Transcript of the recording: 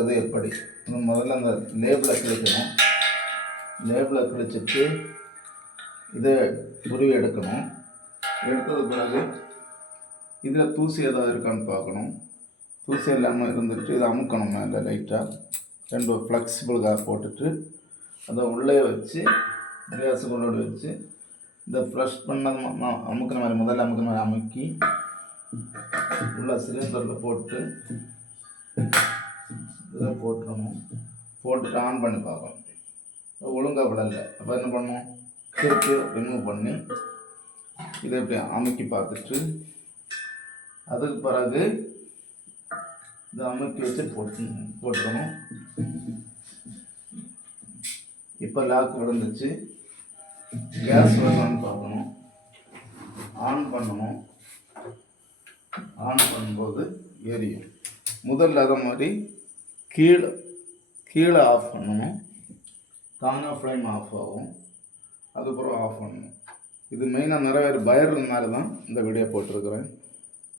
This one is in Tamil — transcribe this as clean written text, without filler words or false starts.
அது எப்படி முதல்ல அந்த லேபிளை கிழிக்கணும். லேபிளை கிழிச்சிட்டு இதை உருவி எடுக்கணும். எடுத்தது பிறகு இதில் தூசி ஏதாவது இருக்கான்னு பார்க்கணும். தூசி இல்லாமல் இருந்துட்டு இதை அமுக்கணும். மேலே லைட்டாக 2 ஃப்ளெக்சிபிளுக்காக போட்டுட்டு அதை உள்ளே வச்சு கேஸுக்குள்ளோடு வச்சு இந்த ஃப்ளஷ் பண்ணது அமுக்கிற மாதிரி முதல்ல அமுக்கிற மாதிரி அமுக்கி உள்ள சிலிண்டரில் போட்டு இதை போட்டுடணும். போட்டுட்டு ஆன் பண்ணி பார்க்கணும். ஒழுங்காக விடலை. அப்போ என்ன பண்ணணும், திருப்பி ரிமூவ் பண்ணி இதை இப்படி அமுக்கி பார்த்துட்டு அதுக்கு பிறகு இதை அமுக்கி வச்சு போட்டுக்கணும். இப்போ லாக் விழுந்துச்சு. கேஸ் வருதான்னு பார்க்கணும். ஆன் பண்ணணும். ஆன் பண்ணும்போது எரியும். முதல்ல அதை மாதிரி கீழே ஆஃப் பண்ணணும். தானாக ஃப்ளேம் ஆஃப் ஆகும். அதுக்கப்புறம் ஆஃப் பண்ணணும். இது மெயினாக நிறைய பேர் பயர்னால தான் இந்த வீடியோ போட்டிருக்கிறேன்.